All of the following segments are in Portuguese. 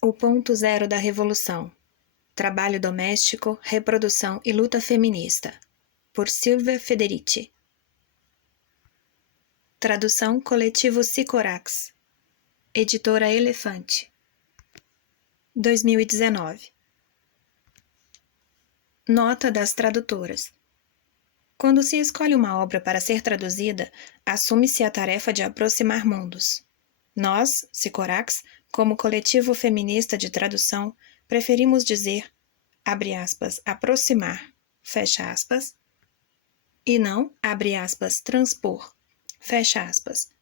O ponto zero da revolução. Trabalho doméstico, reprodução e luta feminista. Por Silvia Federici. Tradução Coletivo Sicorax. Editora Elefante. 2019. Nota das tradutoras. Quando se escolhe uma obra para ser traduzida, assume-se a tarefa de aproximar mundos. Nós, Sicorax, como coletivo feminista de tradução, preferimos dizer, abre aspas, aproximar, fecha aspas, e não, abre aspas, transpor, fecha aspas.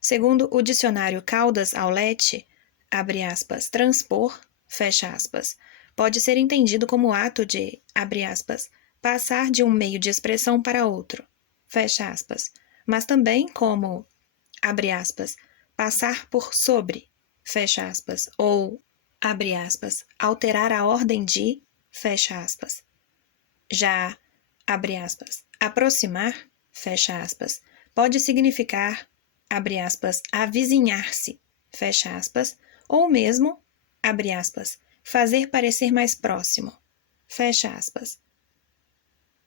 Segundo o dicionário Caldas Aulete, abre aspas, transpor, fecha aspas, pode ser entendido como ato de, abre aspas, passar de um meio de expressão para outro, fecha aspas, mas também como, abre aspas, passar por sobre, fecha aspas, ou, abre aspas, alterar a ordem de, fecha aspas. Já, abre aspas, aproximar, fecha aspas, pode significar, abre aspas, avizinhar-se, fecha aspas, ou mesmo, abre aspas, fazer parecer mais próximo, fecha aspas.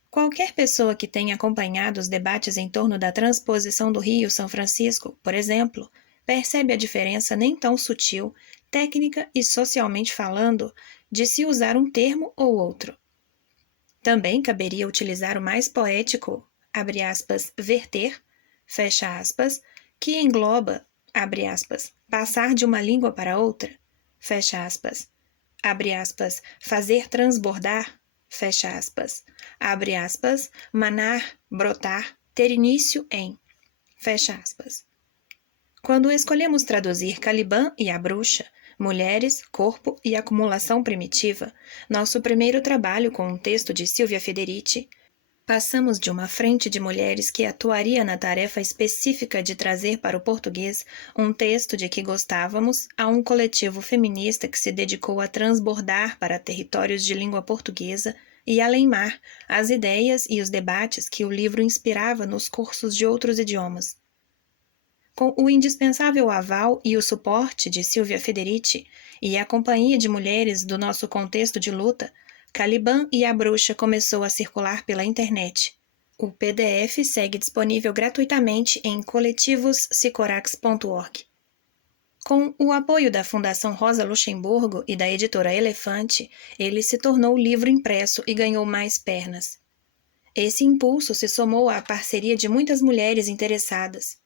Qualquer pessoa que tenha acompanhado os debates em torno da transposição do Rio-São Francisco, por exemplo, percebe a diferença nem tão sutil, técnica e socialmente falando, de se usar um termo ou outro. Também caberia utilizar o mais poético, abre aspas, verter, fecha aspas, que engloba, abre aspas, passar de uma língua para outra, fecha aspas, abre aspas, fazer transbordar, fecha aspas, abre aspas, manar, brotar, ter início em, fecha aspas. Quando escolhemos traduzir Caliban e a Bruxa, Mulheres, Corpo e Acumulação Primitiva, nosso primeiro trabalho com um texto de Silvia Federici, passamos de uma frente de mulheres que atuaria na tarefa específica de trazer para o português um texto de que gostávamos a um coletivo feminista que se dedicou a transbordar para territórios de língua portuguesa e além-mar as ideias e os debates que o livro inspirava nos cursos de outros idiomas. Com o indispensável aval e o suporte de Silvia Federici e a companhia de mulheres do nosso contexto de luta, Caliban e a Bruxa começou a circular pela internet. O PDF segue disponível gratuitamente em coletivossicorax.org. Com o apoio da Fundação Rosa Luxemburgo e da editora Elefante, ele se tornou livro impresso e ganhou mais pernas. Esse impulso se somou à parceria de muitas mulheres interessadas.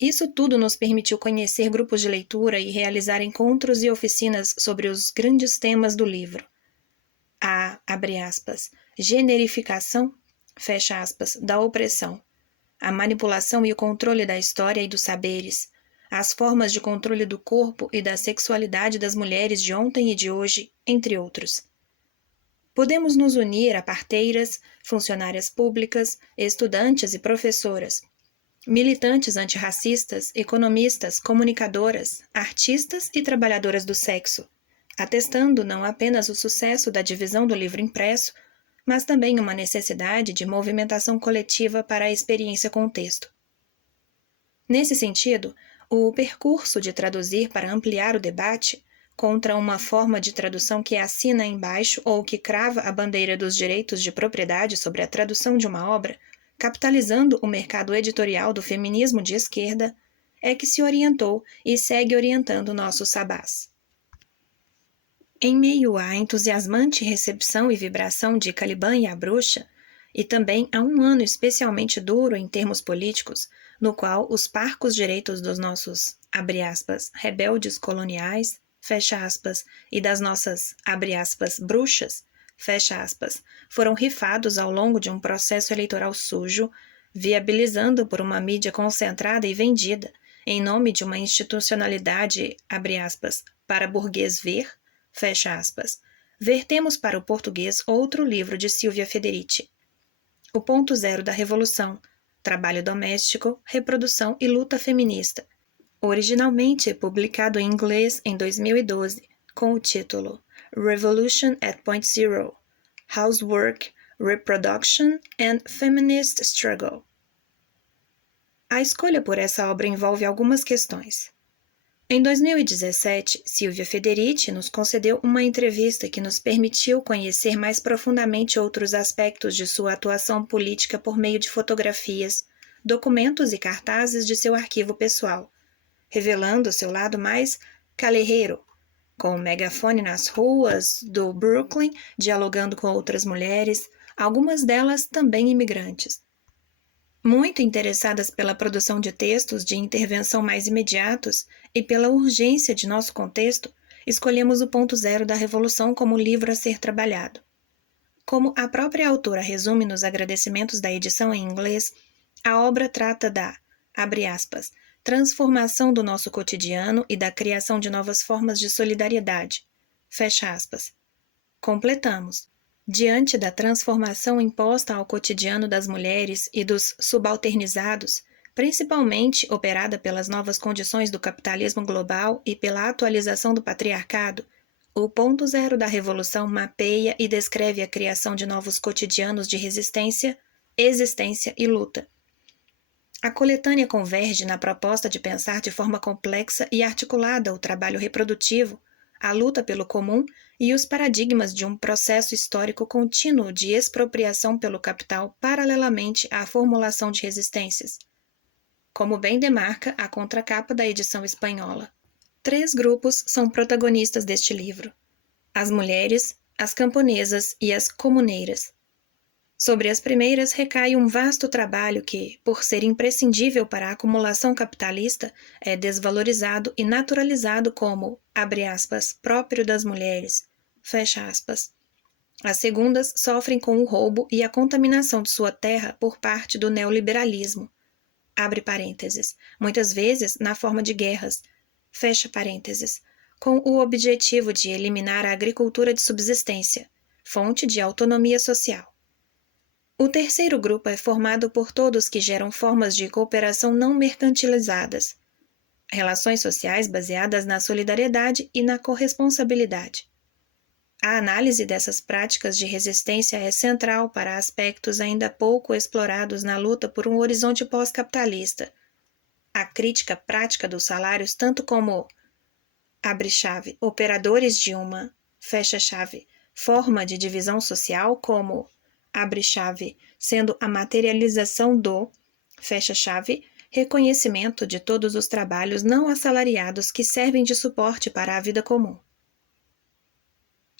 Isso tudo nos permitiu conhecer grupos de leitura e realizar encontros e oficinas sobre os grandes temas do livro. A, abre aspas, generificação, fecha aspas, da opressão, a manipulação e o controle da história e dos saberes, as formas de controle do corpo e da sexualidade das mulheres de ontem e de hoje, entre outros. Podemos nos unir a parteiras, funcionárias públicas, estudantes e professoras, militantes antirracistas, economistas, comunicadoras, artistas e trabalhadoras do sexo, atestando não apenas o sucesso da divisão do livro impresso, mas também uma necessidade de movimentação coletiva para a experiência com o texto. Nesse sentido, o percurso de traduzir para ampliar o debate contra uma forma de tradução que assina embaixo ou que crava a bandeira dos direitos de propriedade sobre a tradução de uma obra, capitalizando o mercado editorial do feminismo de esquerda, é que se orientou e segue orientando nossos sabás. Em meio à entusiasmante recepção e vibração de Caliban e a Bruxa, e também a um ano especialmente duro em termos políticos, no qual os parcos direitos dos nossos, abre aspas, rebeldes coloniais, fecha aspas, e das nossas, abre aspas, bruxas, fecha aspas, foram rifados ao longo de um processo eleitoral sujo, viabilizando por uma mídia concentrada e vendida, em nome de uma institucionalidade, abre aspas, para burguês ver, fecha aspas, vertemos para o português outro livro de Silvia Federici, O Ponto Zero da Revolução, Trabalho Doméstico, Reprodução e Luta Feminista, originalmente publicado em inglês em 2012, com o título Revolution at Point Zero, Housework, Reproduction and Feminist Struggle. A escolha por essa obra envolve algumas questões. Em 2017, Silvia Federici nos concedeu uma entrevista que nos permitiu conhecer mais profundamente outros aspectos de sua atuação política por meio de fotografias, documentos e cartazes de seu arquivo pessoal, revelando seu lado mais calerreiro, com o megafone nas ruas do Brooklyn, dialogando com outras mulheres, algumas delas também imigrantes. Muito interessadas pela produção de textos de intervenção mais imediatos e pela urgência de nosso contexto, escolhemos o ponto zero da Revolução como livro a ser trabalhado. Como a própria autora resume nos agradecimentos da edição em inglês, a obra trata da, abre aspas, transformação do nosso cotidiano e da criação de novas formas de solidariedade, fecha aspas. Completamos. Diante da transformação imposta ao cotidiano das mulheres e dos subalternizados, principalmente operada pelas novas condições do capitalismo global e pela atualização do patriarcado, o ponto zero da revolução mapeia e descreve a criação de novos cotidianos de resistência, existência e luta. A coletânea converge na proposta de pensar de forma complexa e articulada o trabalho reprodutivo, a luta pelo comum e os paradigmas de um processo histórico contínuo de expropriação pelo capital paralelamente à formulação de resistências. Como bem demarca a contracapa da edição espanhola. 3 grupos são protagonistas deste livro: as mulheres, as camponesas e as comuneiras. Sobre as primeiras recai um vasto trabalho que, por ser imprescindível para a acumulação capitalista, é desvalorizado e naturalizado como, abre aspas, próprio das mulheres, fecha aspas. As segundas sofrem com o roubo e a contaminação de sua terra por parte do neoliberalismo, abre parênteses, muitas vezes na forma de guerras, fecha parênteses, com o objetivo de eliminar a agricultura de subsistência, fonte de autonomia social. O terceiro grupo é formado por todos que geram formas de cooperação não mercantilizadas, relações sociais baseadas na solidariedade e na corresponsabilidade. A análise dessas práticas de resistência é central para aspectos ainda pouco explorados na luta por um horizonte pós-capitalista. A crítica prática dos salários, tanto como, abre-chave, operadores de uma, fecha-chave, forma de divisão social, como, abre-chave, sendo a materialização do, fecha-chave, reconhecimento de todos os trabalhos não assalariados que servem de suporte para a vida comum.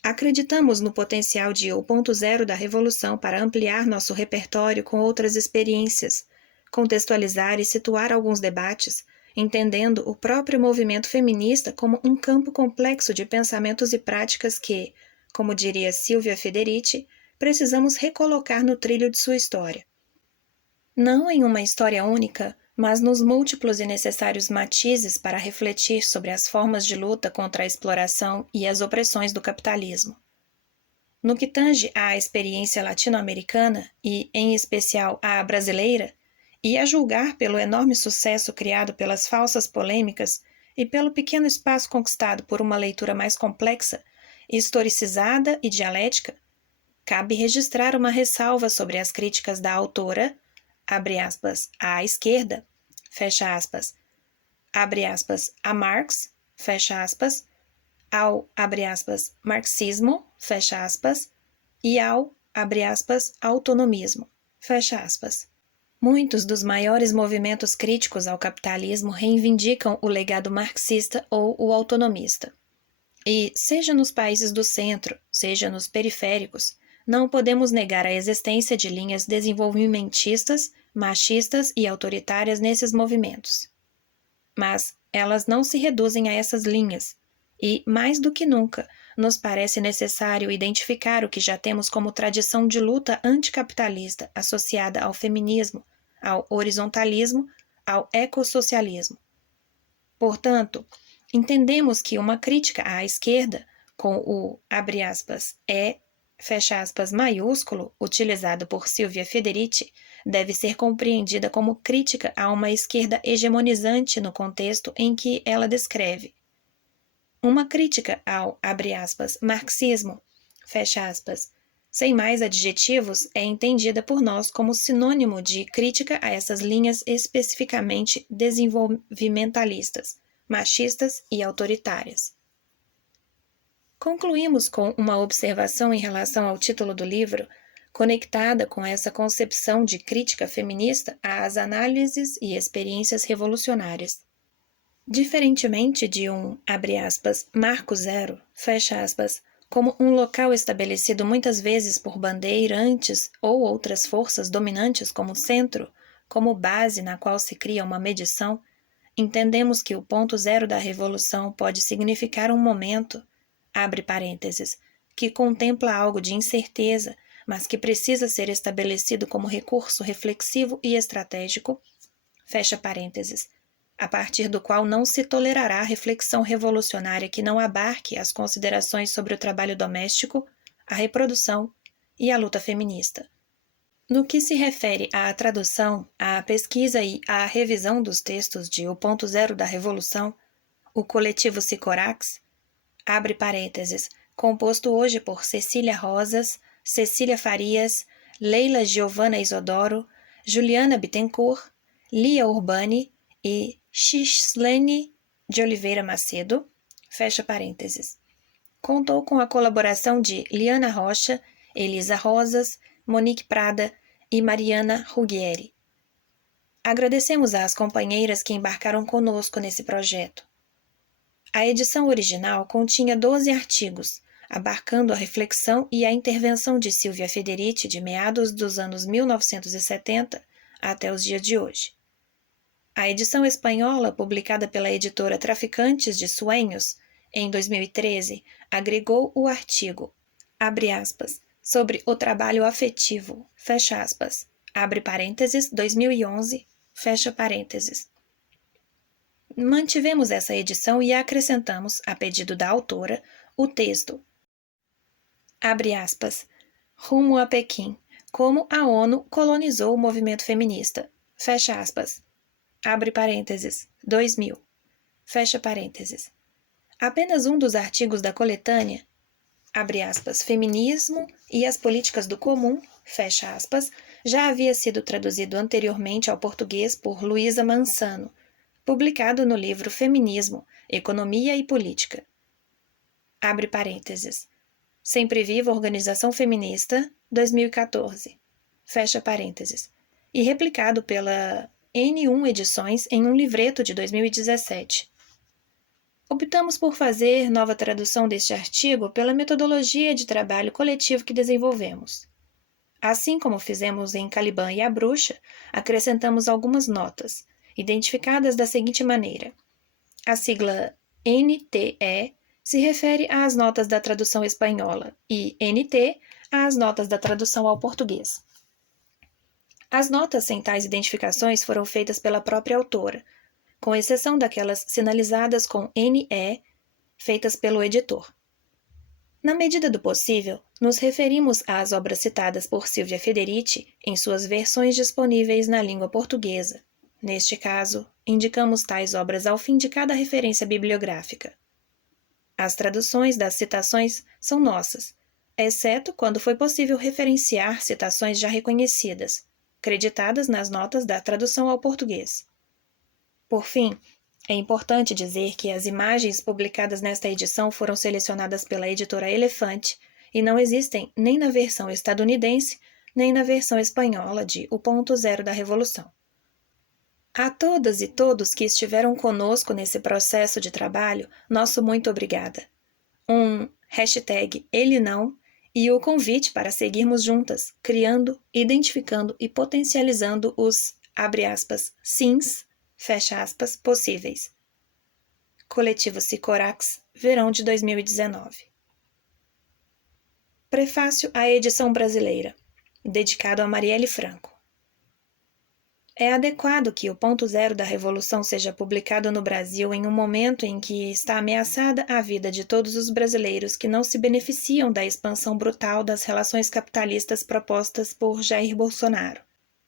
Acreditamos no potencial de O Ponto Zero da Revolução para ampliar nosso repertório com outras experiências, contextualizar e situar alguns debates, entendendo o próprio movimento feminista como um campo complexo de pensamentos e práticas que, como diria Silvia Federici, precisamos recolocar no trilho de sua história. Não em uma história única, mas nos múltiplos e necessários matizes para refletir sobre as formas de luta contra a exploração e as opressões do capitalismo. No que tange à experiência latino-americana e, em especial, à brasileira, e a julgar pelo enorme sucesso criado pelas falsas polêmicas e pelo pequeno espaço conquistado por uma leitura mais complexa, historicizada e dialética, cabe registrar uma ressalva sobre as críticas da autora, abre aspas, à esquerda, fecha aspas, abre aspas, a Marx, fecha aspas, ao, abre aspas, marxismo, fecha aspas, e ao, abre aspas, autonomismo, fecha aspas. Muitos dos maiores movimentos críticos ao capitalismo reivindicam o legado marxista ou o autonomista. E, seja nos países do centro, seja nos periféricos, não podemos negar a existência de linhas desenvolvimentistas, machistas e autoritárias nesses movimentos. Mas elas não se reduzem a essas linhas, e, mais do que nunca, nos parece necessário identificar o que já temos como tradição de luta anticapitalista associada ao feminismo, ao horizontalismo, ao ecossocialismo. Portanto, entendemos que uma crítica à esquerda, com o, abre aspas, fecha aspas, maiúsculo, utilizado por Silvia Federici, deve ser compreendida como crítica a uma esquerda hegemonizante no contexto em que ela descreve. Uma crítica ao, abre aspas, marxismo, fecha aspas, sem mais adjetivos, é entendida por nós como sinônimo de crítica a essas linhas especificamente desenvolvimentalistas, machistas e autoritárias. Concluímos com uma observação em relação ao título do livro, conectada com essa concepção de crítica feminista às análises e experiências revolucionárias. Diferentemente de um, abre aspas, marco zero, fecha aspas, como um local estabelecido muitas vezes por bandeirantes ou outras forças dominantes como centro, como base na qual se cria uma medição, entendemos que o ponto zero da revolução pode significar um momento, abre parênteses, que contempla algo de incerteza, mas que precisa ser estabelecido como recurso reflexivo e estratégico, fecha parênteses, a partir do qual não se tolerará reflexão revolucionária que não abarque as considerações sobre o trabalho doméstico, a reprodução e a luta feminista. No que se refere à tradução, à pesquisa e à revisão dos textos de O Ponto Zero da Revolução, o coletivo Sicorax, abre parênteses, composto hoje por Cecília Rosas, Cecília Farias, Leila Giovana Isodoro, Juliana Bittencourt, Lia Urbani e Chislene de Oliveira Macedo, fecha parênteses. Contou com a colaboração de Liana Rocha, Elisa Rosas, Monique Prada e Mariana Ruggieri. Agradecemos às companheiras que embarcaram conosco nesse projeto. A edição original continha 12 artigos, abarcando a reflexão e a intervenção de Silvia Federici de meados dos anos 1970 até os dias de hoje. A edição espanhola, publicada pela editora Traficantes de Sueños, em 2013, agregou o artigo, abre aspas, sobre o trabalho afetivo, fecha aspas, abre parênteses, 2011, fecha parênteses. Mantivemos essa edição e acrescentamos, a pedido da autora, o texto, abre aspas, rumo a Pequim, como a ONU colonizou o movimento feminista, fecha aspas, abre parênteses, 2000, fecha parênteses. Apenas um dos artigos da coletânea, abre aspas, Feminismo e as Políticas do Comum, fecha aspas, já havia sido traduzido anteriormente ao português por Luísa Mansano, publicado no livro Feminismo, Economia e Política. Abre parênteses. Sempre Viva Organização Feminista, 2014. Fecha parênteses. E replicado pela N1 Edições em um livreto de 2017. Optamos por fazer nova tradução deste artigo pela metodologia de trabalho coletivo que desenvolvemos. Assim como fizemos em Caliban e a Bruxa, acrescentamos algumas notas, identificadas da seguinte maneira. A sigla NTE se refere às notas da tradução espanhola e NT às notas da tradução ao português. As notas sem tais identificações foram feitas pela própria autora, com exceção daquelas sinalizadas com NE, feitas pelo editor. Na medida do possível, nos referimos às obras citadas por Silvia Federici em suas versões disponíveis na língua portuguesa. Neste caso, indicamos tais obras ao fim de cada referência bibliográfica. As traduções das citações são nossas, exceto quando foi possível referenciar citações já reconhecidas, creditadas nas notas da tradução ao português. Por fim, é importante dizer que as imagens publicadas nesta edição foram selecionadas pela editora Elefante e não existem nem na versão estadunidense, nem na versão espanhola de O Ponto Zero da Revolução. A todas e todos que estiveram conosco nesse processo de trabalho, nosso muito obrigada. #Ele não e o convite para seguirmos juntas, criando, identificando e potencializando os, abre aspas, sims, fecha aspas, possíveis. Coletivo Sicorax, verão de 2019. Prefácio à edição brasileira, dedicado a Marielle Franco. É adequado que o Ponto Zero da Revolução seja publicado no Brasil em um momento em que está ameaçada a vida de todos os brasileiros que não se beneficiam da expansão brutal das relações capitalistas propostas por Jair Bolsonaro.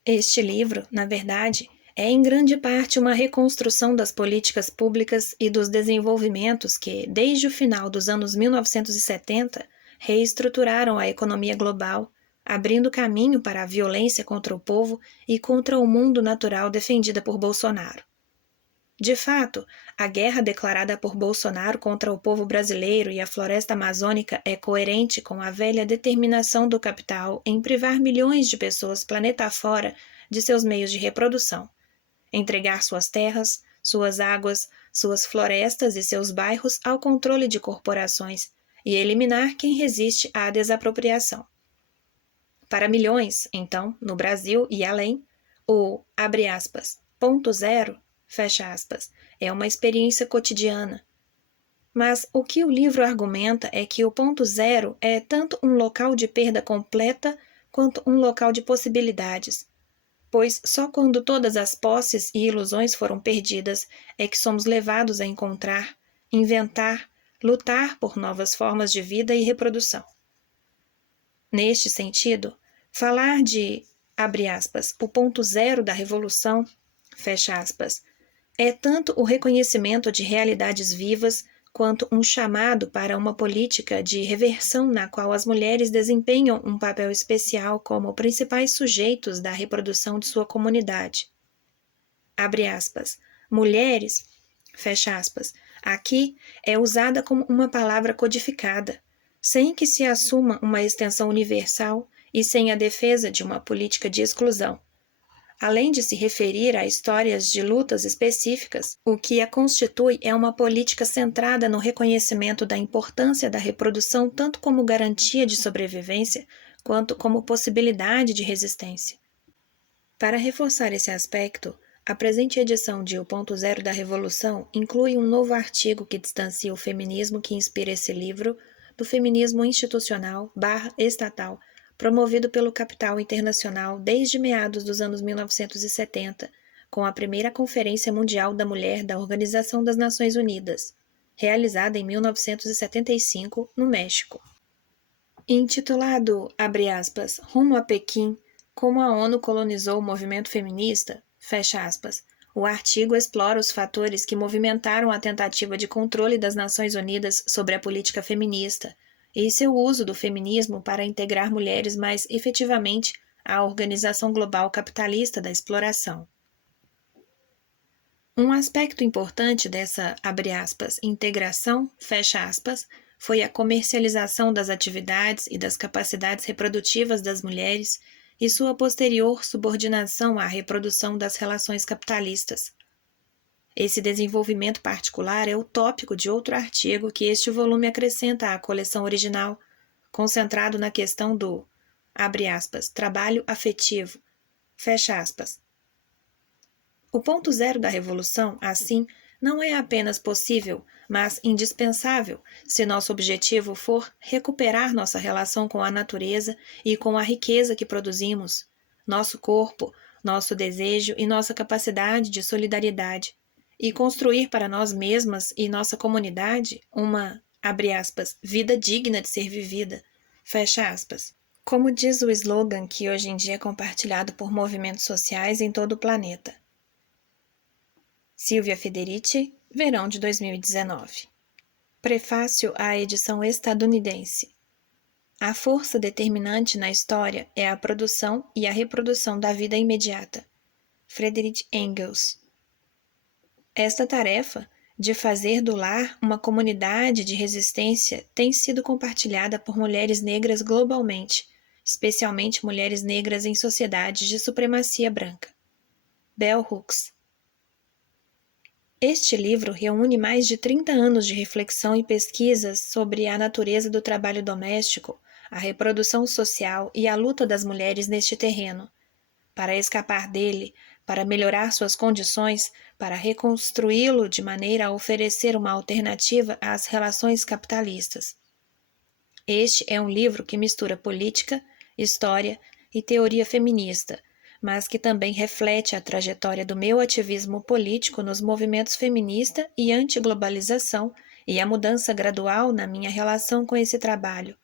Este livro, na verdade, é em grande parte uma reconstrução das políticas públicas e dos desenvolvimentos que, desde o final dos anos 1970, reestruturaram a economia global, abrindo caminho para a violência contra o povo e contra o mundo natural defendida por Bolsonaro. De fato, a guerra declarada por Bolsonaro contra o povo brasileiro e a floresta amazônica é coerente com a velha determinação do capital em privar milhões de pessoas planeta afora de seus meios de reprodução, entregar suas terras, suas águas, suas florestas e seus bairros ao controle de corporações e eliminar quem resiste à desapropriação. Para milhões, então, no Brasil e além, o, abre aspas, ponto zero, fecha aspas, é uma experiência cotidiana. Mas o que o livro argumenta é que o ponto zero é tanto um local de perda completa quanto um local de possibilidades, pois só quando todas as posses e ilusões foram perdidas é que somos levados a encontrar, inventar, lutar por novas formas de vida e reprodução. Neste sentido, falar de, abre aspas, o ponto zero da revolução, fecha aspas, é tanto o reconhecimento de realidades vivas quanto um chamado para uma política de reversão na qual as mulheres desempenham um papel especial como principais sujeitos da reprodução de sua comunidade. Abre aspas, mulheres, fecha aspas, aqui é usada como uma palavra codificada, sem que se assuma uma extensão universal e sem a defesa de uma política de exclusão. Além de se referir a histórias de lutas específicas, o que a constitui é uma política centrada no reconhecimento da importância da reprodução tanto como garantia de sobrevivência, quanto como possibilidade de resistência. Para reforçar esse aspecto, a presente edição de O Ponto Zero da Revolução inclui um novo artigo que distancia o feminismo que inspira esse livro do feminismo institucional/estatal promovido pelo capital internacional desde meados dos anos 1970, com a primeira Conferência Mundial da Mulher da Organização das Nações Unidas, realizada em 1975, no México. Intitulado, abre aspas, Rumo a Pequim, como a ONU colonizou o movimento feminista, fecha aspas, o artigo explora os fatores que movimentaram a tentativa de controle das Nações Unidas sobre a política feminista e seu uso do feminismo para integrar mulheres mais efetivamente à organização global capitalista da exploração. Um aspecto importante dessa, abre aspas, integração, fecha aspas, foi a comercialização das atividades e das capacidades reprodutivas das mulheres e sua posterior subordinação à reprodução das relações capitalistas. Esse desenvolvimento particular é o tópico de outro artigo que este volume acrescenta à coleção original, concentrado na questão do, abre aspas, trabalho afetivo, fecha aspas. O ponto zero da revolução, assim, não é apenas possível, mas indispensável, se nosso objetivo for recuperar nossa relação com a natureza e com a riqueza que produzimos, nosso corpo, nosso desejo e nossa capacidade de solidariedade, e construir para nós mesmas e nossa comunidade uma, abre aspas, vida digna de ser vivida, fecha aspas. Como diz o slogan que hoje em dia é compartilhado por movimentos sociais em todo o planeta. Silvia Federici, verão de 2019. Prefácio à edição estadunidense. A força determinante na história é a produção e a reprodução da vida imediata. Friedrich Engels. Esta tarefa, de fazer do lar uma comunidade de resistência, tem sido compartilhada por mulheres negras globalmente, especialmente mulheres negras em sociedades de supremacia branca. Bell Hooks. Este livro reúne mais de 30 anos de reflexão e pesquisas sobre a natureza do trabalho doméstico, a reprodução social e a luta das mulheres neste terreno. Para escapar dele, para melhorar suas condições, para reconstruí-lo de maneira a oferecer uma alternativa às relações capitalistas. Este é um livro que mistura política, história e teoria feminista, mas que também reflete a trajetória do meu ativismo político nos movimentos feminista e antiglobalização e a mudança gradual na minha relação com esse trabalho.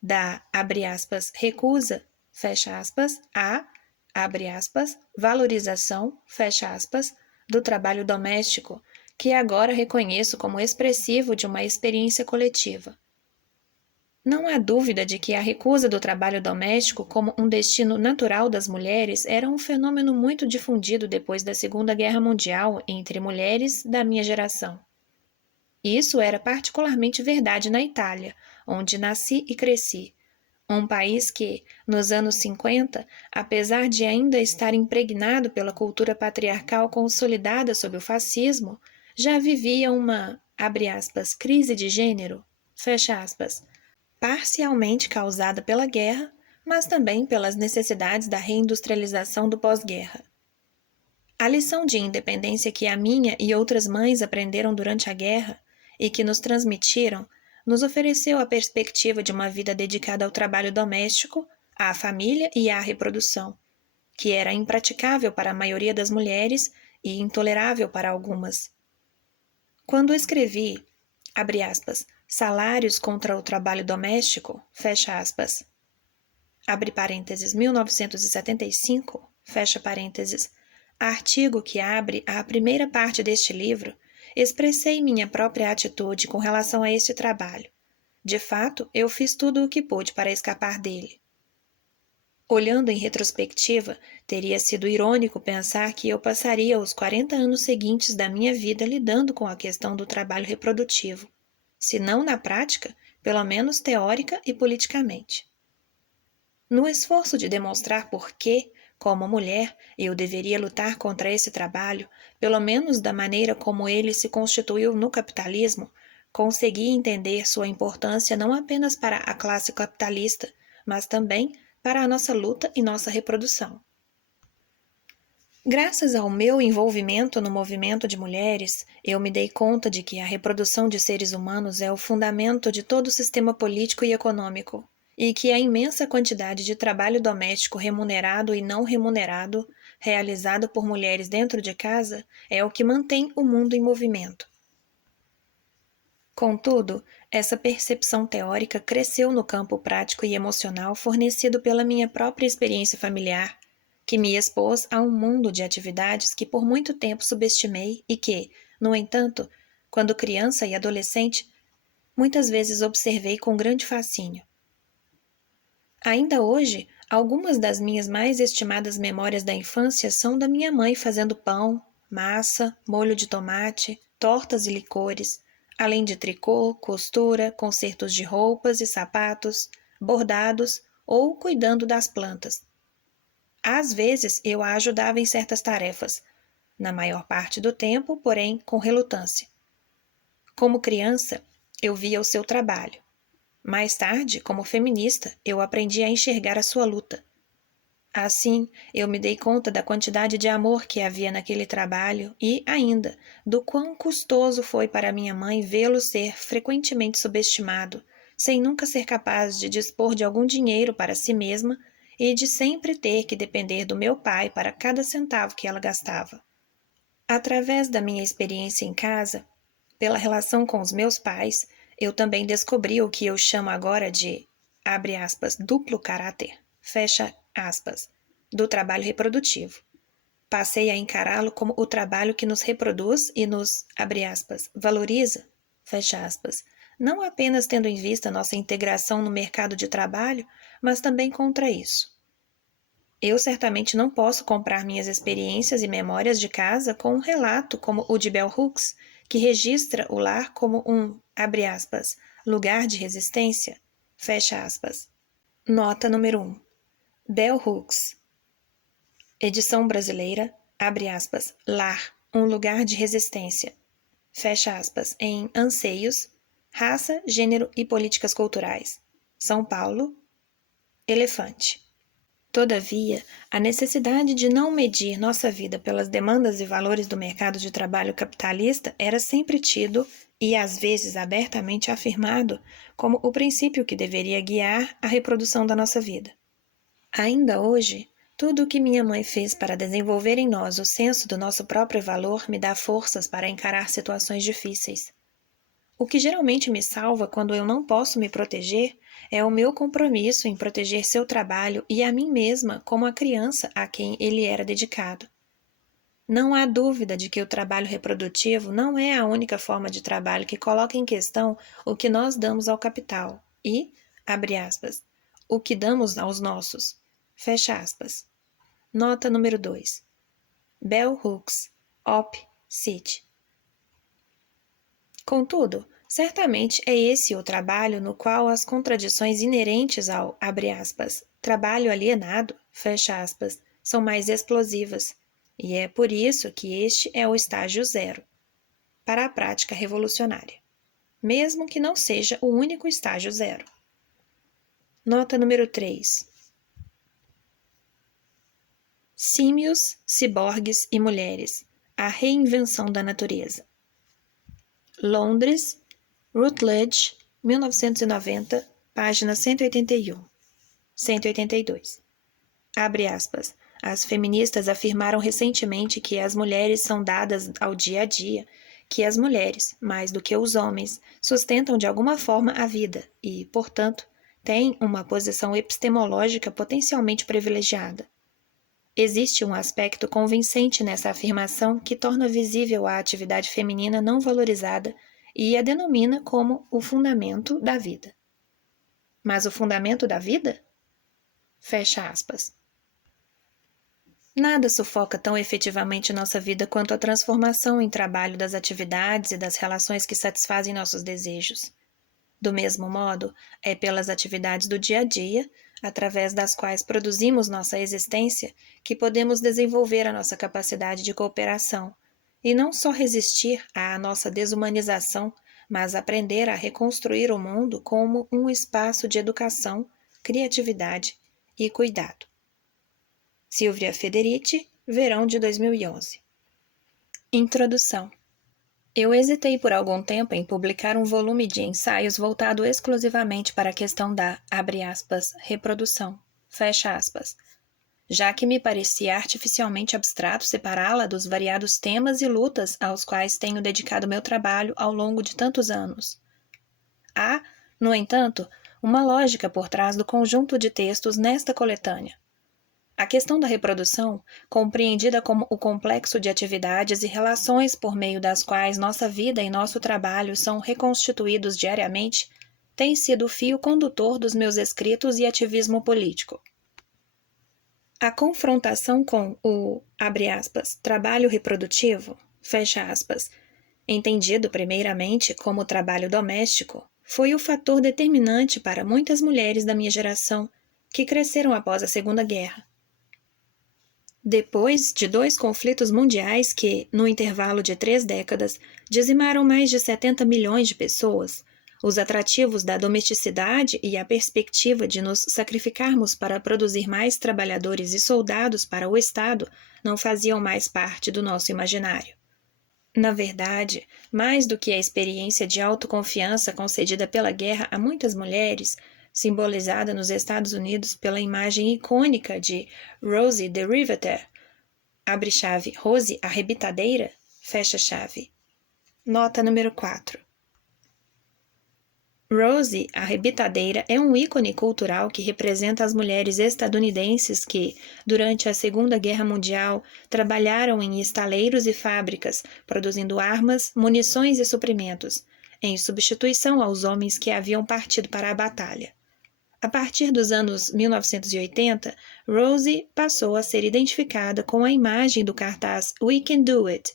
Da, abre aspas, recusa, fecha aspas, a, abre aspas, valorização, fecha aspas, do trabalho doméstico, que agora reconheço como expressivo de uma experiência coletiva. Não há dúvida de que a recusa do trabalho doméstico como um destino natural das mulheres era um fenômeno muito difundido depois da Segunda Guerra Mundial entre mulheres da minha geração. Isso era particularmente verdade na Itália, onde nasci e cresci, um país que, nos anos 50, apesar de ainda estar impregnado pela cultura patriarcal consolidada sob o fascismo, já vivia uma, abre aspas, crise de gênero, fecha aspas, parcialmente causada pela guerra, mas também pelas necessidades da reindustrialização do pós-guerra. A lição de independência que a minha e outras mães aprenderam durante a guerra e que nos transmitiram nos ofereceu a perspectiva de uma vida dedicada ao trabalho doméstico, à família e à reprodução, que era impraticável para a maioria das mulheres e intolerável para algumas. Quando escrevi, abre aspas, salários contra o trabalho doméstico, fecha aspas, abre parênteses, 1975, fecha parênteses, artigo que abre a primeira parte deste livro, expressei minha própria atitude com relação a este trabalho. De fato, eu fiz tudo o que pude para escapar dele. Olhando em retrospectiva, teria sido irônico pensar que eu passaria os 40 anos seguintes da minha vida lidando com a questão do trabalho reprodutivo, se não na prática, pelo menos teórica e politicamente. No esforço de demonstrar por que, como mulher, eu deveria lutar contra esse trabalho, pelo menos da maneira como ele se constituiu no capitalismo, consegui entender sua importância não apenas para a classe capitalista, mas também para a nossa luta e nossa reprodução. Graças ao meu envolvimento no movimento de mulheres, eu me dei conta de que a reprodução de seres humanos é o fundamento de todo o sistema político e econômico, e que a imensa quantidade de trabalho doméstico remunerado e não remunerado, realizado por mulheres dentro de casa, é o que mantém o mundo em movimento. Contudo, essa percepção teórica cresceu no campo prático e emocional fornecido pela minha própria experiência familiar, que me expôs a um mundo de atividades que por muito tempo subestimei e que, no entanto, quando criança e adolescente, muitas vezes observei com grande fascínio. Ainda hoje, algumas das minhas mais estimadas memórias da infância são da minha mãe fazendo pão, massa, molho de tomate, tortas e licores, além de tricô, costura, consertos de roupas e sapatos, bordados ou cuidando das plantas. Às vezes eu a ajudava em certas tarefas, na maior parte do tempo, porém, com relutância. Como criança, eu via o seu trabalho. Mais tarde, como feminista, eu aprendi a enxergar a sua luta. Assim, eu me dei conta da quantidade de amor que havia naquele trabalho e, ainda, do quão custoso foi para minha mãe vê-lo ser frequentemente subestimado, sem nunca ser capaz de dispor de algum dinheiro para si mesma e de sempre ter que depender do meu pai para cada centavo que ela gastava. Através da minha experiência em casa, pela relação com os meus pais, eu também descobri o que eu chamo agora de, abre aspas, duplo caráter, fecha aspas, do trabalho reprodutivo. Passei a encará-lo como o trabalho que nos reproduz e nos, abre aspas, valoriza, fecha aspas, não apenas tendo em vista nossa integração no mercado de trabalho, mas também contra isso. Eu certamente não posso comprar minhas experiências e memórias de casa com um relato como o de Bell Hooks, que registra o lar como um, abre aspas, lugar de resistência, fecha aspas. Nota número 1. Bell Hooks. Edição brasileira, abre aspas, lar, um lugar de resistência, fecha aspas, em Anseios, Raça, Gênero e Políticas Culturais. São Paulo, Elefante. Todavia, a necessidade de não medir nossa vida pelas demandas e valores do mercado de trabalho capitalista era sempre tido, e às vezes abertamente afirmado, como o princípio que deveria guiar a reprodução da nossa vida. Ainda hoje, tudo o que minha mãe fez para desenvolver em nós o senso do nosso próprio valor me dá forças para encarar situações difíceis. O que geralmente me salva quando eu não posso me proteger é o meu compromisso em proteger seu trabalho e a mim mesma como a criança a quem ele era dedicado. Não há dúvida de que o trabalho reprodutivo não é a única forma de trabalho que coloca em questão o que nós damos ao capital e, abre aspas, o que damos aos nossos, fecha aspas. Nota número 2. Bell Hooks, Op. Cit. Contudo, certamente é esse o trabalho no qual as contradições inerentes ao, abre aspas, trabalho alienado, fecha aspas, são mais explosivas, e é por isso que este é o estágio zero para a prática revolucionária, mesmo que não seja o único estágio zero. Nota número 3. Símios, ciborgues e mulheres, a reinvenção da natureza. Londres, Routledge, 1990, página 181, 182. Abre aspas. As feministas afirmaram recentemente que as mulheres são dadas ao dia a dia, que as mulheres, mais do que os homens, sustentam de alguma forma a vida e, portanto, têm uma posição epistemológica potencialmente privilegiada. Existe um aspecto convincente nessa afirmação que torna visível a atividade feminina não valorizada e a denomina como o fundamento da vida. Mas o fundamento da vida? Fecha aspas. Nada sufoca tão efetivamente nossa vida quanto a transformação em trabalho das atividades e das relações que satisfazem nossos desejos. Do mesmo modo, é pelas atividades do dia a dia, através das quais produzimos nossa existência, que podemos desenvolver a nossa capacidade de cooperação, e não só resistir à nossa desumanização, mas aprender a reconstruir o mundo como um espaço de educação, criatividade e cuidado. Silvia Federici, verão de 2011. Introdução. Eu hesitei por algum tempo em publicar um volume de ensaios voltado exclusivamente para a questão da, abre aspas, reprodução, fecha aspas, já que me parecia artificialmente abstrato separá-la dos variados temas e lutas aos quais tenho dedicado meu trabalho ao longo de tantos anos. Há, no entanto, uma lógica por trás do conjunto de textos nesta coletânea. A questão da reprodução, compreendida como o complexo de atividades e relações por meio das quais nossa vida e nosso trabalho são reconstituídos diariamente, tem sido o fio condutor dos meus escritos e ativismo político. A confrontação com o, abre aspas, trabalho reprodutivo, fecha aspas, entendido primeiramente como trabalho doméstico, foi o fator determinante para muitas mulheres da minha geração que cresceram após a Segunda Guerra. Depois de 2 conflitos mundiais que, no intervalo de 3 décadas, dizimaram mais de 70 milhões de pessoas, os atrativos da domesticidade e a perspectiva de nos sacrificarmos para produzir mais trabalhadores e soldados para o Estado não faziam mais parte do nosso imaginário. Na verdade, mais do que a experiência de autoconfiança concedida pela guerra a muitas mulheres, simbolizada nos Estados Unidos pela imagem icônica de Rosie the Riveter, abre chave, Rose a Arrebitadeira, fecha chave. Nota número 4. Rosie a Arrebitadeira é um ícone cultural que representa as mulheres estadunidenses que, durante a Segunda Guerra Mundial, trabalharam em estaleiros e fábricas, produzindo armas, munições e suprimentos, em substituição aos homens que haviam partido para a batalha. A partir dos anos 1980, Rosie passou a ser identificada com a imagem do cartaz We Can Do It.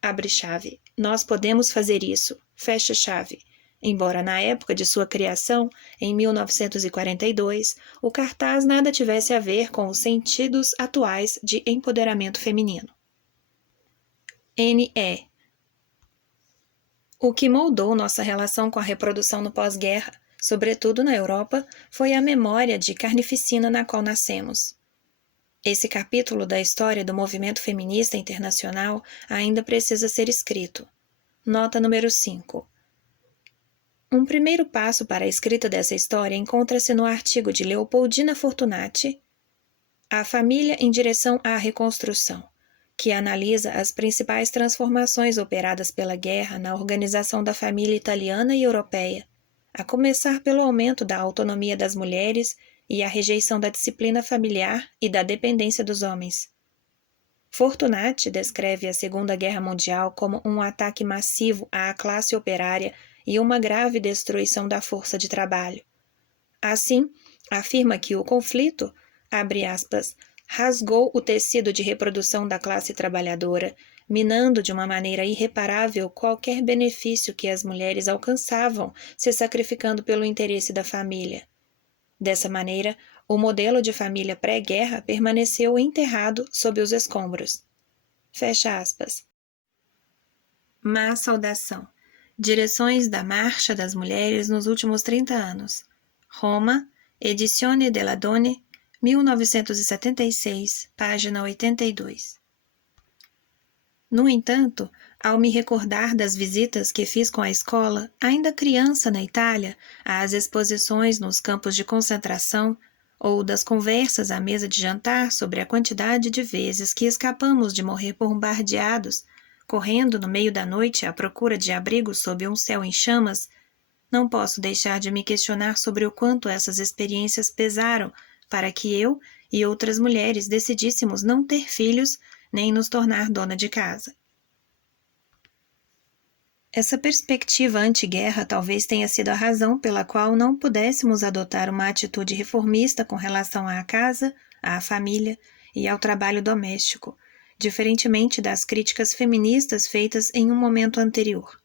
Abre chave. Nós podemos fazer isso. Fecha chave. Embora na época de sua criação, em 1942, o cartaz nada tivesse a ver com os sentidos atuais de empoderamento feminino. N.E. O que moldou nossa relação com a reprodução no pós-guerra, sobretudo na Europa, foi a memória de carnificina na qual nascemos. Esse capítulo da história do movimento feminista internacional ainda precisa ser escrito. Nota número 5. Um primeiro passo para a escrita dessa história encontra-se no artigo de Leopoldina Fortunati, A Família em Direção à Reconstrução, que analisa as principais transformações operadas pela guerra na organização da família italiana e europeia, a começar pelo aumento da autonomia das mulheres e a rejeição da disciplina familiar e da dependência dos homens. Fortunati descreve a Segunda Guerra Mundial como um ataque massivo à classe operária e uma grave destruição da força de trabalho. Assim, afirma que o conflito, abre aspas, rasgou o tecido de reprodução da classe trabalhadora, minando de uma maneira irreparável qualquer benefício que as mulheres alcançavam se sacrificando pelo interesse da família. Dessa maneira, o modelo de família pré-guerra permaneceu enterrado sob os escombros. Fecha aspas. Má saudação. Direções da Marcha das Mulheres nos últimos 30 anos. Roma, Edizione della Donne, 1976, página 82. No entanto, ao me recordar das visitas que fiz com a escola, ainda criança na Itália, às exposições nos campos de concentração, ou das conversas à mesa de jantar sobre a quantidade de vezes que escapamos de morrer bombardeados, correndo no meio da noite à procura de abrigo sob um céu em chamas, não posso deixar de me questionar sobre o quanto essas experiências pesaram para que eu e outras mulheres decidíssemos não ter filhos nem nos tornar dona de casa. Essa perspectiva anti-guerra talvez tenha sido a razão pela qual não pudéssemos adotar uma atitude reformista com relação à casa, à família e ao trabalho doméstico, diferentemente das críticas feministas feitas em um momento anterior.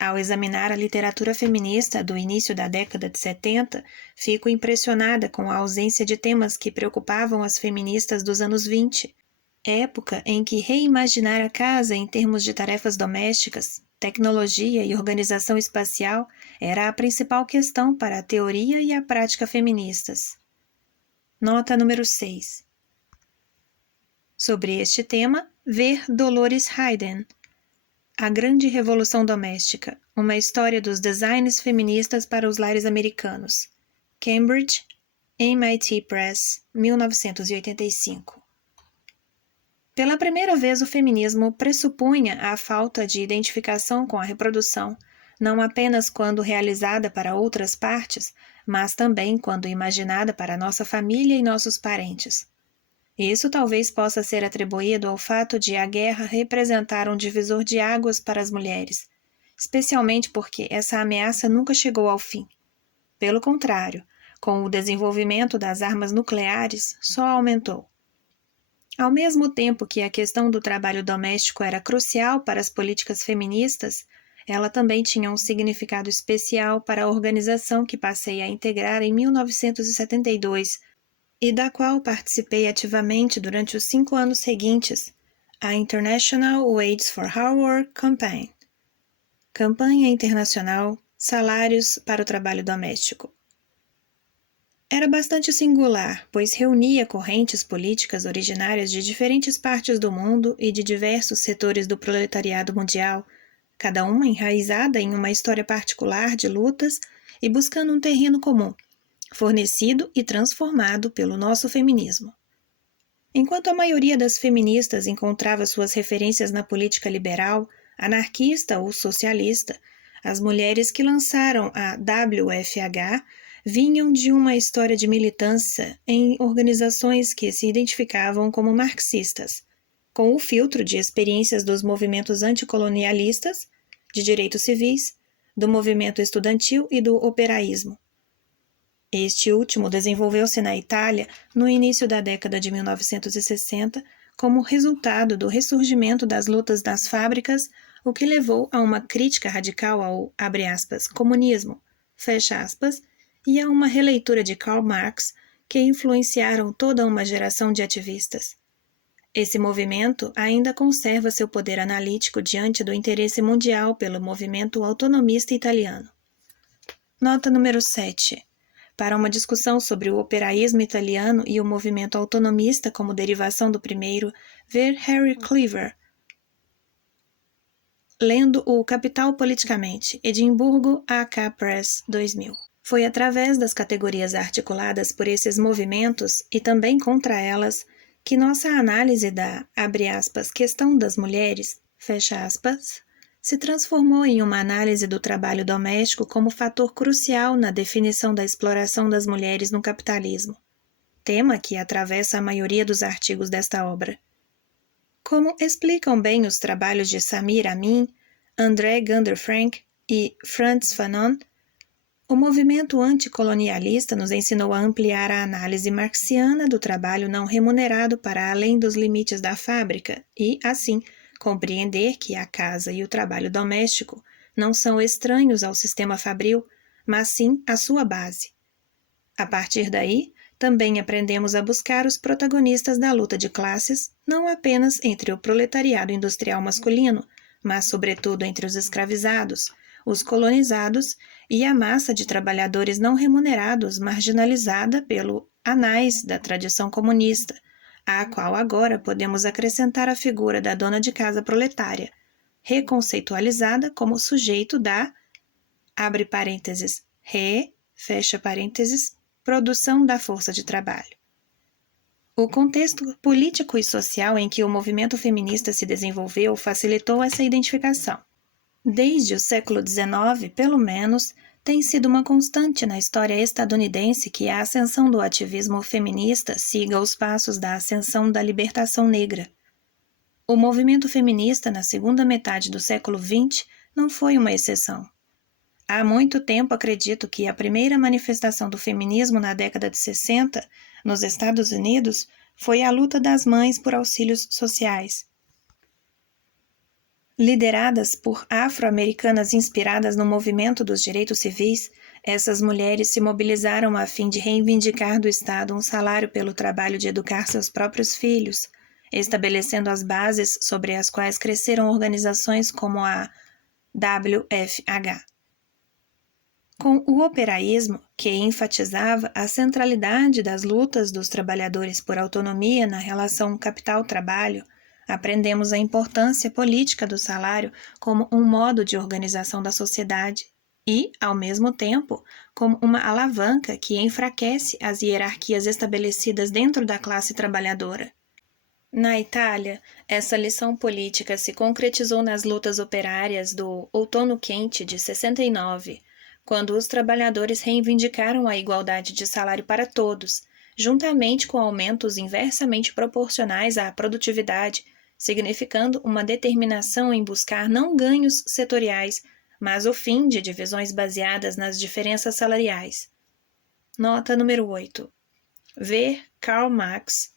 Ao examinar a literatura feminista do início da década de 70, fico impressionada com a ausência de temas que preocupavam as feministas dos anos 20, época em que reimaginar a casa em termos de tarefas domésticas, tecnologia e organização espacial era a principal questão para a teoria e a prática feministas. Nota número 6. Sobre este tema, ver Dolores Hayden, A Grande Revolução Doméstica, uma história dos designs feministas para os lares americanos. Cambridge, MIT Press, 1985. Pela primeira vez, o feminismo pressupunha a falta de identificação com a reprodução, não apenas quando realizada para outras partes, mas também quando imaginada para nossa família e nossos parentes. Isso talvez possa ser atribuído ao fato de a guerra representar um divisor de águas para as mulheres, especialmente porque essa ameaça nunca chegou ao fim. Pelo contrário, com o desenvolvimento das armas nucleares, só aumentou. Ao mesmo tempo que a questão do trabalho doméstico era crucial para as políticas feministas, ela também tinha um significado especial para a organização que passei a integrar em 1972, e da qual participei ativamente durante os 5 anos seguintes, a International Wages for Hard Work Campaign, Campanha Internacional Salários para o Trabalho Doméstico. Era bastante singular, pois reunia correntes políticas originárias de diferentes partes do mundo e de diversos setores do proletariado mundial, cada uma enraizada em uma história particular de lutas e buscando um terreno comum, fornecido e transformado pelo nosso feminismo. Enquanto a maioria das feministas encontrava suas referências na política liberal, anarquista ou socialista, as mulheres que lançaram a WFH vinham de uma história de militância em organizações que se identificavam como marxistas, com o filtro de experiências dos movimentos anticolonialistas, de direitos civis, do movimento estudantil e do operaísmo. Este último desenvolveu-se na Itália no início da década de 1960 como resultado do ressurgimento das lutas nas fábricas, o que levou a uma crítica radical ao, abre aspas, comunismo, fecha aspas, e a uma releitura de Karl Marx que influenciaram toda uma geração de ativistas. Esse movimento ainda conserva seu poder analítico diante do interesse mundial pelo movimento autonomista italiano. Nota número 7. Para uma discussão sobre o operaísmo italiano e o movimento autonomista como derivação do primeiro, ver Harry Cleaver, lendo O Capital Politicamente, Edimburgo, AK Press, 2000. Foi através das categorias articuladas por esses movimentos e também contra elas que nossa análise da, abre aspas, questão das mulheres, fecha aspas, se transformou em uma análise do trabalho doméstico como fator crucial na definição da exploração das mulheres no capitalismo, tema que atravessa a maioria dos artigos desta obra. Como explicam bem os trabalhos de Samir Amin, André Gunder Frank e Frantz Fanon, O movimento anticolonialista nos ensinou a ampliar a análise marxiana do trabalho não remunerado para além dos limites da fábrica e, assim, compreender que a casa e o trabalho doméstico não são estranhos ao sistema fabril, mas sim a sua base. A partir daí, também aprendemos a buscar os protagonistas da luta de classes, não apenas entre o proletariado industrial masculino, mas sobretudo entre os escravizados, os colonizados e a massa de trabalhadores não remunerados marginalizada pelo anais da tradição comunista, à qual agora podemos acrescentar a figura da dona de casa proletária, reconceitualizada como sujeito da, abre parênteses, fecha parênteses, produção da força de trabalho. O contexto político e social em que o movimento feminista se desenvolveu facilitou essa identificação. Desde o século XIX, pelo menos, tem sido uma constante na história estadunidense que a ascensão do ativismo feminista siga os passos da ascensão da libertação negra. O movimento feminista na segunda metade do século XX não foi uma exceção. Há muito tempo acredito que a primeira manifestação do feminismo na década de 60, nos Estados Unidos, foi a luta das mães por auxílios sociais. Lideradas por afro-americanas inspiradas no movimento dos direitos civis, essas mulheres se mobilizaram a fim de reivindicar do Estado um salário pelo trabalho de educar seus próprios filhos, estabelecendo as bases sobre as quais cresceram organizações como a WFH. Com o operaísmo, que enfatizava a centralidade das lutas dos trabalhadores por autonomia na relação capital-trabalho, aprendemos a importância política do salário como um modo de organização da sociedade e, ao mesmo tempo, como uma alavanca que enfraquece as hierarquias estabelecidas dentro da classe trabalhadora. Na Itália, essa lição política se concretizou nas lutas operárias do Outono Quente de 69, quando os trabalhadores reivindicaram a igualdade de salário para todos, juntamente com aumentos inversamente proporcionais à produtividade, significando uma determinação em buscar não ganhos setoriais, mas o fim de divisões baseadas nas diferenças salariais. Nota número 8. Ver Karl Marx.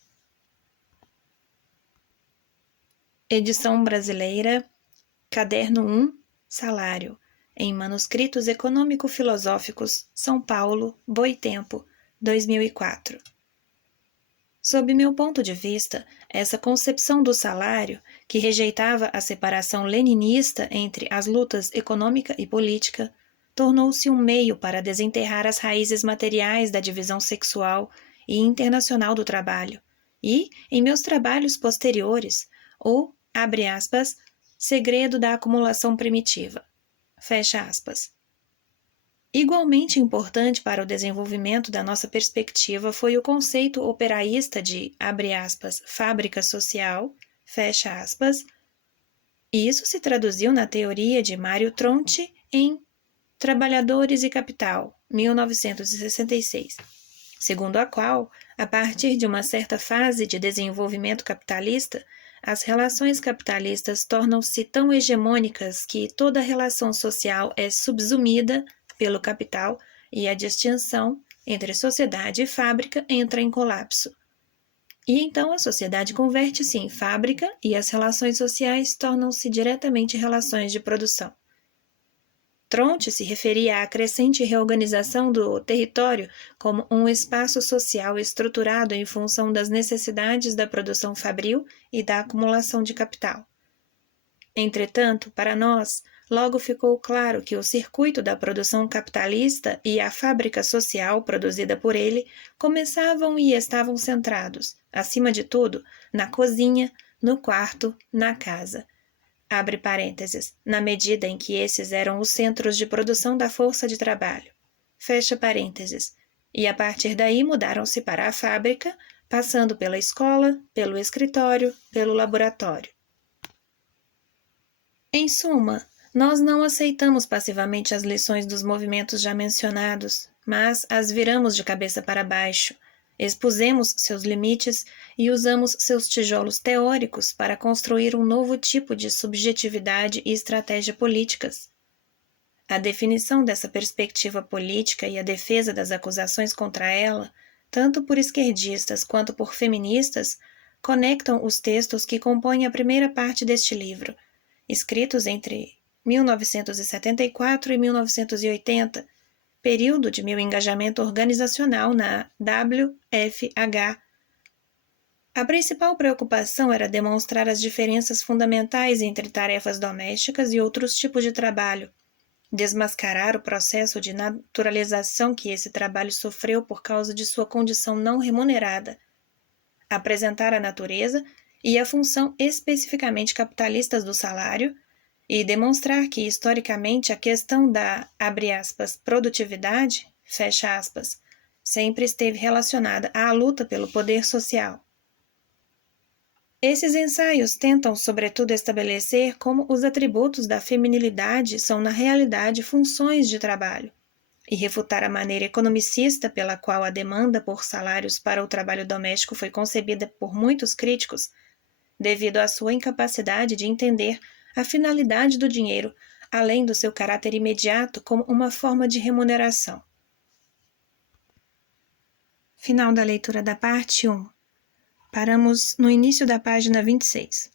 Edição brasileira, Caderno 1, Salário. Em Manuscritos Econômico-Filosóficos, São Paulo, Boitempo, 2004. Sob meu ponto de vista, essa concepção do salário, que rejeitava a separação leninista entre as lutas econômica e política, tornou-se um meio para desenterrar as raízes materiais da divisão sexual e internacional do trabalho, e, em meus trabalhos posteriores, o, abre aspas, segredo da acumulação primitiva. Fecha aspas. Igualmente importante para o desenvolvimento da nossa perspectiva foi o conceito operaísta de, abre aspas, fábrica social, fecha aspas, e isso se traduziu na teoria de Mário Tronti em Trabalhadores e Capital, 1966, segundo a qual, a partir de uma certa fase de desenvolvimento capitalista, as relações capitalistas tornam-se tão hegemônicas que toda relação social é subsumida pelo capital e a distinção entre sociedade e fábrica entra em colapso. E então a sociedade converte-se em fábrica e as relações sociais tornam-se diretamente relações de produção. Tronti se referia à crescente reorganização do território como um espaço social estruturado em função das necessidades da produção fabril e da acumulação de capital. Entretanto, para nós, logo ficou claro que o circuito da produção capitalista e a fábrica social produzida por ele começavam e estavam centrados, acima de tudo, na cozinha, no quarto, na casa. Abre parênteses, na medida em que esses eram os centros de produção da força de trabalho. Fecha parênteses. E a partir daí mudaram-se para a fábrica, passando pela escola, pelo escritório, pelo laboratório. Em suma, nós não aceitamos passivamente as lições dos movimentos já mencionados, mas as viramos de cabeça para baixo, expusemos seus limites e usamos seus tijolos teóricos para construir um novo tipo de subjetividade e estratégia políticas. A definição dessa perspectiva política e a defesa das acusações contra ela, tanto por esquerdistas quanto por feministas, conectam os textos que compõem a primeira parte deste livro, escritos entre 1974 e 1980, período de meu engajamento organizacional na WFH. A principal preocupação era demonstrar as diferenças fundamentais entre tarefas domésticas e outros tipos de trabalho, desmascarar o processo de naturalização que esse trabalho sofreu por causa de sua condição não remunerada, apresentar a natureza e a função especificamente capitalistas do salário e demonstrar que, historicamente, a questão da, abre aspas, produtividade, fecha aspas, sempre esteve relacionada à luta pelo poder social. Esses ensaios tentam, sobretudo, estabelecer como os atributos da feminilidade são, na realidade, funções de trabalho, e refutar a maneira economicista pela qual a demanda por salários para o trabalho doméstico foi concebida por muitos críticos, devido à sua incapacidade de entender a finalidade do dinheiro, além do seu caráter imediato como uma forma de remuneração. Final da leitura da parte 1. Paramos no início da página 26.